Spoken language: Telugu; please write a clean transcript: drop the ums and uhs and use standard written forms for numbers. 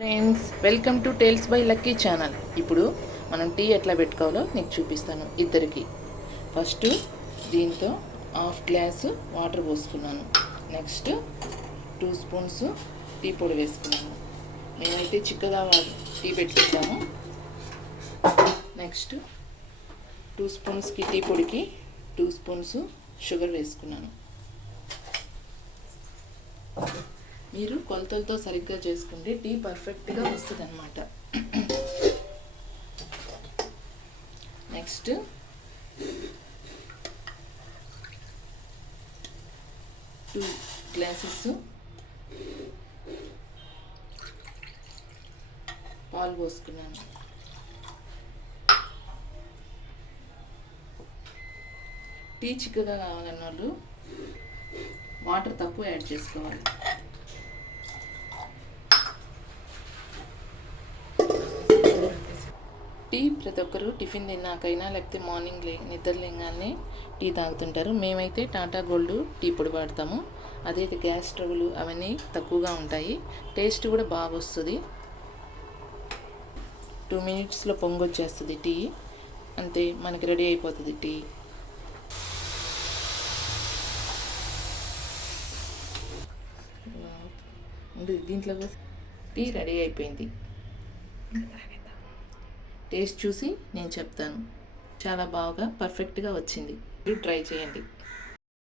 Friends, welcome to tales by lucky channel. ఇప్పుడు మనం టీ ఎట్లా పెట్టుకోవాలో నీకు చూపిస్తాను. ఇద్దరికి ఫస్ట్ దీంతో హాఫ్ గ్లాసు వాటర్ పోసుకున్నాను. నెక్స్ట్ 2 స్పూన్స్ టీ పొడి వేసుకున్నాను. మేమైతే చిక్కగా టీ పెట్టుకుంటాము. నెక్స్ట్ 2 స్పూన్స్కి టీ పొడికి 2 స్పూన్స్ షుగర్ వేసుకున్నాను. మీరు కొలతలతో సరిగ్గా చేసుకుంటే టీ పర్ఫెక్ట్గా వస్తుంది అన్నమాట. నెక్స్ట్ టూ గ్లాసెస్ పాలు పోసుకున్నాను. టీ చిక్కగా కావాలన్న వాళ్ళు వాటర్ తక్కువ యాడ్ చేసుకోవాలి. టీ ప్రతి ఒక్కరు టిఫిన్ తిన్నాకైనా లేకపోతే మార్నింగ్ నిద్ర లేగానే టీ తాగుతుంటారు. మేమైతే టాటా గోల్డ్ టీ పొడి వాడతాము. అదే గ్యాస్ ట్రబుల్ అవన్నీ తక్కువగా ఉంటాయి. టేస్ట్ కూడా బాగా వస్తుంది. 2 మినిట్స్లో పొంగొచ్చేస్తుంది టీ. అంతే, మనకి రెడీ అయిపోతుంది టీ. దీంట్లో టీ రెడీ అయిపోయింది. టేస్ట్ చూసి నేను చెప్తాను. చాలా బాగా పర్ఫెక్ట్గా వచ్చింది. మీరు ట్రై చేయండి.